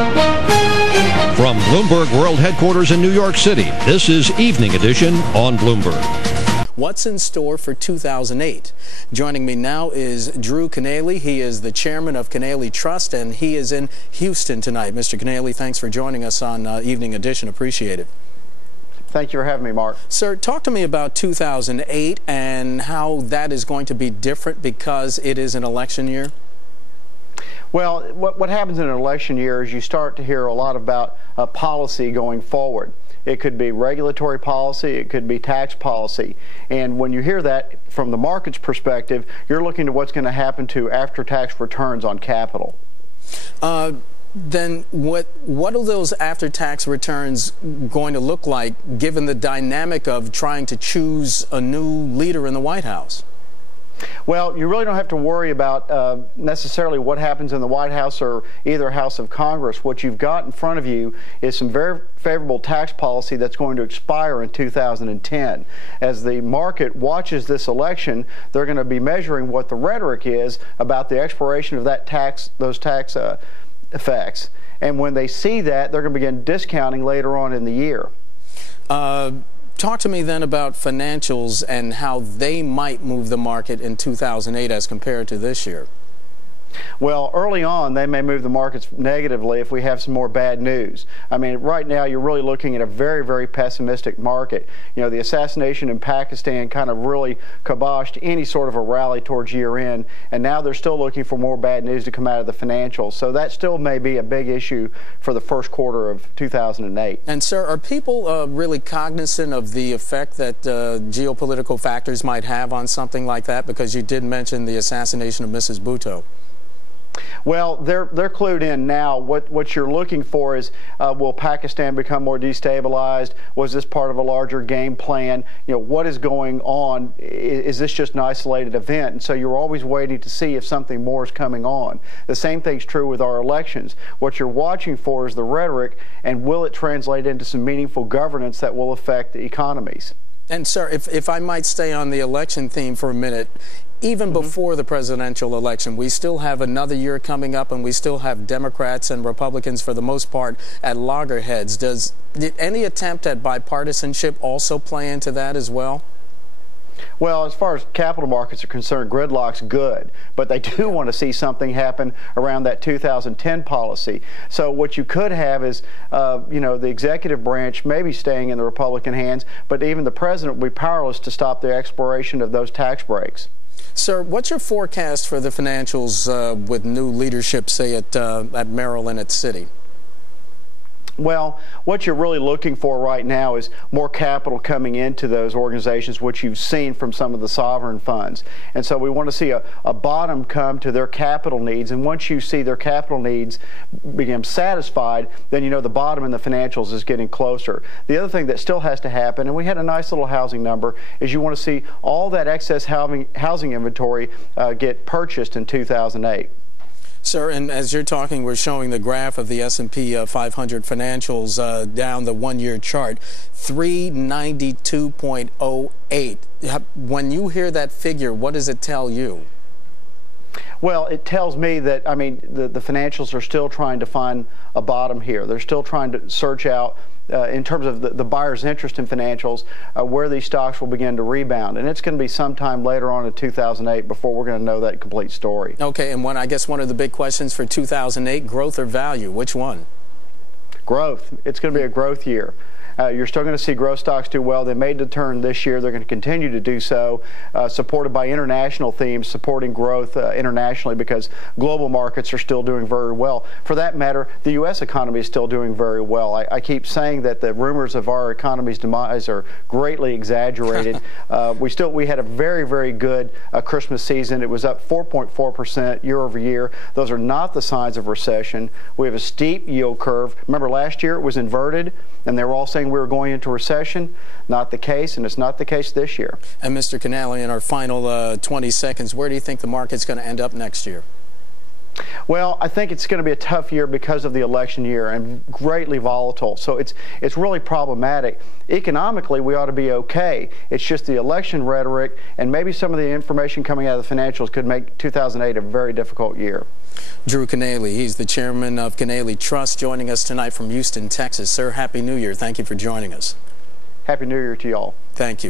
From Bloomberg World Headquarters in New York City, this is Evening Edition on Bloomberg. What's in store for 2008? Joining me now is Drew Kanaly. He is the chairman of Kanaly Trust, and he is in Houston tonight. Mr. Kanaly, thanks for joining us on Evening Edition. Appreciate it. Thank you for having me, Mark. Sir, talk to me about 2008 and how that is going to be different because it is an election year. Well, what happens in an election year is you start to hear a lot about policy going forward. It could be regulatory policy, it could be tax policy. And when you hear that from the market's perspective, you're looking to what's going to happen to after-tax returns on capital. Then what are those after-tax returns going to look like given the dynamic of trying to choose a new leader in the White House? Well, you really don't have to worry about necessarily what happens in the White House or either House of Congress. What you've got in front of you is some very favorable tax policy that's going to expire in 2010. As the market watches this election, they're going to be measuring what the rhetoric is about the expiration of those tax effects. And when they see that, they're going to begin discounting later on in the year. Talk to me then about financials and how they might move the market in 2008 as compared to this year. Well, early on, they may move the markets negatively if we have some more bad news. I mean, right now, you're really looking at a very, very pessimistic market. You know, the assassination in Pakistan kind of really kiboshed any sort of a rally towards year end, and now they're still looking for more bad news to come out of the financials. So that still may be a big issue for the first quarter of 2008. And, sir, are people really cognizant of the effect that geopolitical factors might have on something like that? Because you did mention the assassination of Mrs. Bhutto. Well, they're clued in now. What you're looking for is, will Pakistan become more destabilized? Was this part of a larger game plan? You know, what is going on? Is this just an isolated event? And so you're always waiting to see if something more is coming on. The same thing's true with our elections. What you're watching for is the rhetoric, and will it translate into some meaningful governance that will affect the economies? And, sir, if I might stay on the election theme for a minute, even before the presidential election, we still have another year coming up, and we still have Democrats and Republicans, for the most part, at loggerheads. Did any attempt at bipartisanship also play into that as well? Well, as far as capital markets are concerned, gridlock's good, but they do want to see something happen around that 2010 policy. So what you could have is, you know, the executive branch maybe staying in the Republican hands, but even the president will be powerless to stop the expiration of those tax breaks. Sir, what's your forecast for the financials with new leadership, say, at Merrill and at Citi? Well, what you're really looking for right now is more capital coming into those organizations, which you've seen from some of the sovereign funds. And so we want to see a bottom come to their capital needs. And once you see their capital needs become satisfied, then you know the bottom in the financials is getting closer. The other thing that still has to happen, and we had a nice little housing number, is you want to see all that excess housing inventory get purchased in 2008. Sir, and as you're talking, we're showing the graph of the S&P 500 financials down the one-year chart, 392.08. When you hear that figure, what does it tell you? Well, it tells me that, I mean, the financials are still trying to find a bottom here. They're still trying to search out, in terms of the buyer's interest in financials, where these stocks will begin to rebound. And it's going to be sometime later on in 2008 before we're going to know that complete story. Okay, and I guess one of the big questions for 2008, growth or value, which one? Growth. It's going to be a growth year. You're still going to see growth stocks do well. They made the turn this year. They're going to continue to do so, supported by international themes, supporting growth internationally, because global markets are still doing very well. For that matter, the U.S. economy is still doing very well. I keep saying that the rumors of our economy's demise are greatly exaggerated. We had a very, very good Christmas season. It was up 4.4% year over year. Those are not the signs of recession. We have a steep yield curve. Remember, last year it was inverted, and they were all saying we were going into recession. Not the case, and it's not the case this year. And Mr. Kanaly, in our final 20 seconds, where do you think the market's going to end up next year? Well, I think it's going to be a tough year because of the election year and greatly volatile. So it's really problematic. Economically, we ought to be okay. It's just the election rhetoric and maybe some of the information coming out of the financials could make 2008 a very difficult year. Drew Kanaly, he's the chairman of Kanaly Trust, joining us tonight from Houston, Texas. Sir, Happy New Year. Thank you for joining us. Happy New Year to y'all. Thank you.